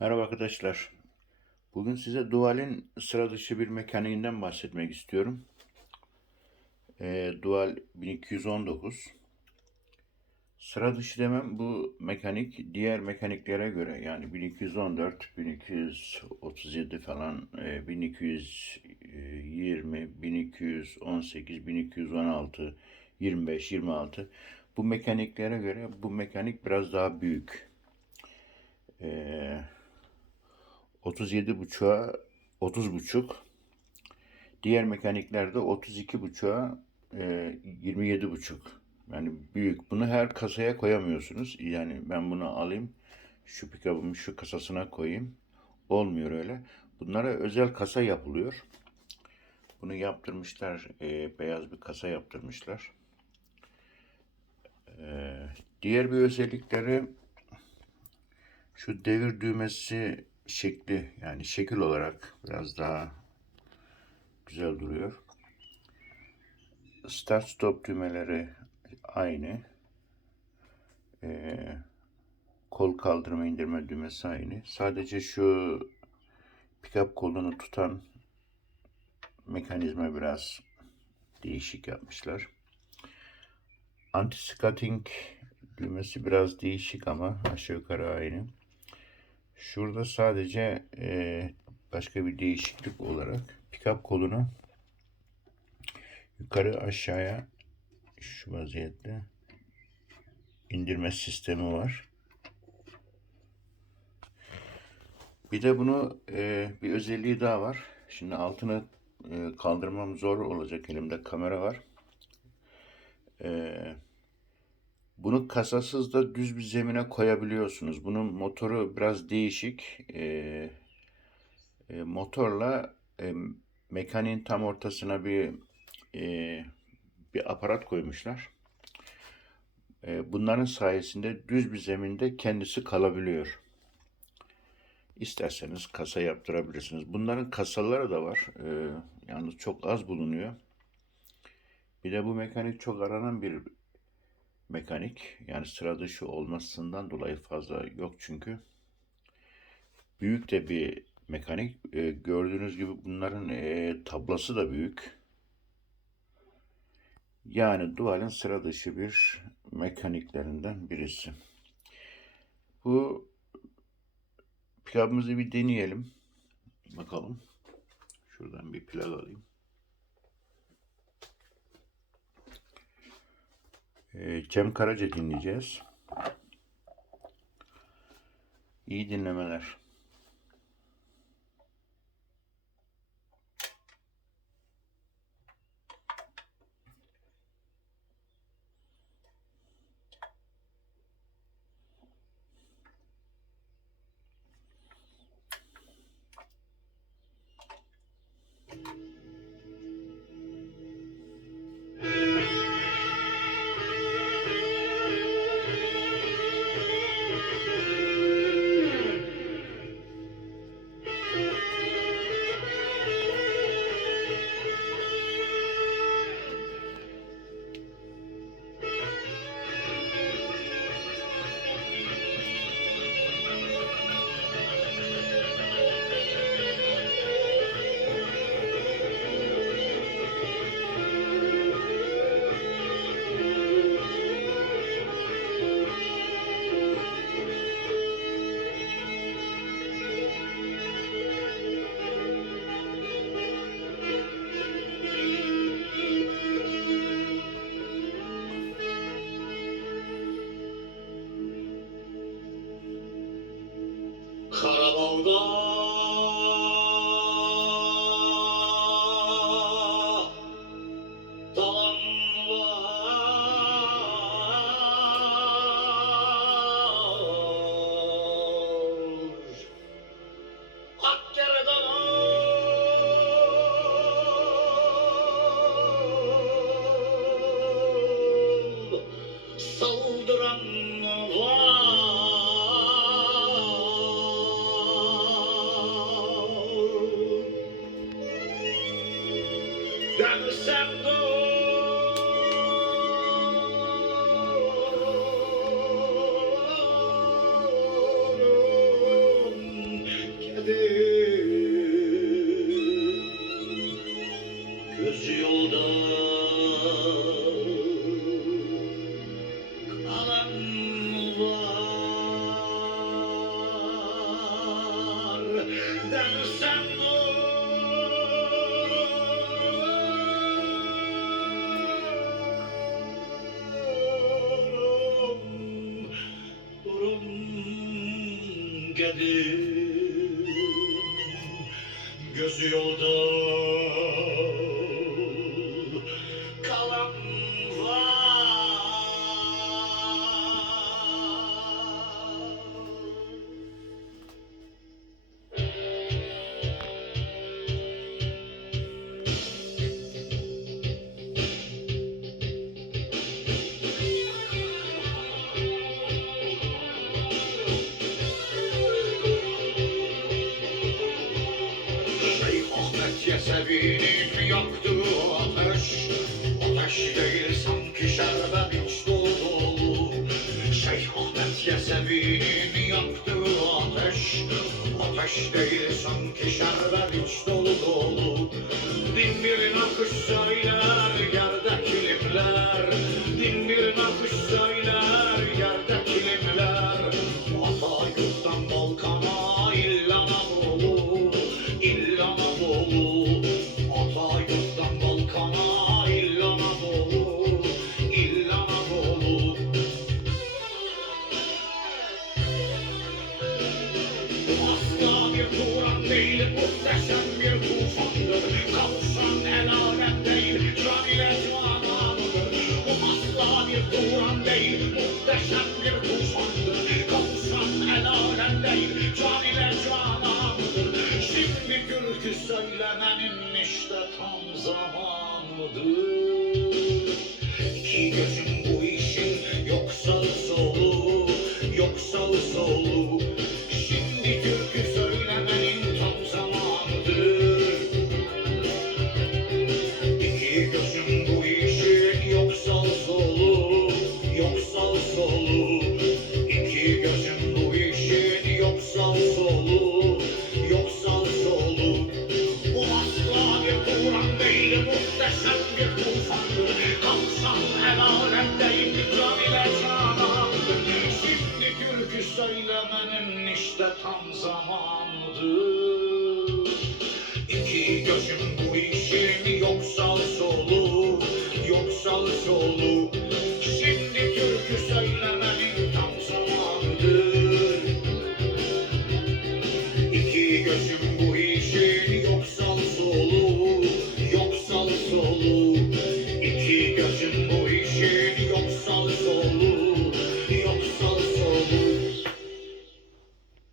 Merhaba arkadaşlar. Bugün size Dual'in sıra dışı bir mekaniğinden bahsetmek istiyorum. Ee, Dual 1219. Sıra dışı demem bu mekanik diğer mekaniklere göre yani 1214, 1237 falan, e, 1220, 1218, 1216, 25, 26 bu mekaniklere göre bu mekanik biraz daha büyük. Ee, 37 buçuğa 30 buçuk. Diğer mekaniklerde 32 buçuğa e, 27 buçuk. Yani büyük. Bunu her kasaya koyamıyorsunuz. Yani ben bunu alayım. Şu pickup'ımı şu kasasına koyayım. Olmuyor öyle. Bunlara özel kasa yapılıyor. Bunu yaptırmışlar. e, beyaz bir kasa yaptırmışlar. E, diğer bir özellikleri şu devir düğmesi şekli yani şekil olarak biraz daha güzel duruyor. Start stop düğmeleri aynı. Ee, kol kaldırma indirme düğmesi aynı. Sadece şu pickup kolunu tutan mekanizma biraz değişik yapmışlar. Anti-scatting düğmesi biraz değişik ama aşağı yukarı aynı. Şurada sadece e, başka bir değişiklik olarak pickup kolunu yukarı aşağıya şu vaziyette indirme sistemi var. Bir de bunu e, bir özelliği daha var. Şimdi altını e, kaldırmam zor olacak. Elimde kamera var. E, bunu kasasız da düz bir zemine koyabiliyorsunuz. Bunun motoru biraz değişik. Ee, e, motorla e, mekaniğin tam ortasına bir e, bir aparat koymuşlar. E, bunların sayesinde düz bir zeminde kendisi kalabiliyor. İsterseniz kasa yaptırabilirsiniz. Bunların kasaları da var. E, yalnız çok az bulunuyor. Bir de bu mekanik çok aranan bir mekanik yani sıra dışı olmasından dolayı fazla yok çünkü. Büyük de bir mekanik. E, gördüğünüz gibi bunların e, tablası da büyük. Yani Dual'in sıra dışı bir mekaniklerinden birisi. Bu pilavımızı bir deneyelim. Bakalım. Şuradan bir pilav alayım. Cem Karaca dinleyeceğiz. İyi dinlemeler. Saldıran geldim. Gözü yolda Cesevirini yaktı ateş? Ateş değil sanki şerbet iç dolu dolu. Dindirin akış söyler gerdan işte tam zamanıdır. İki gözüm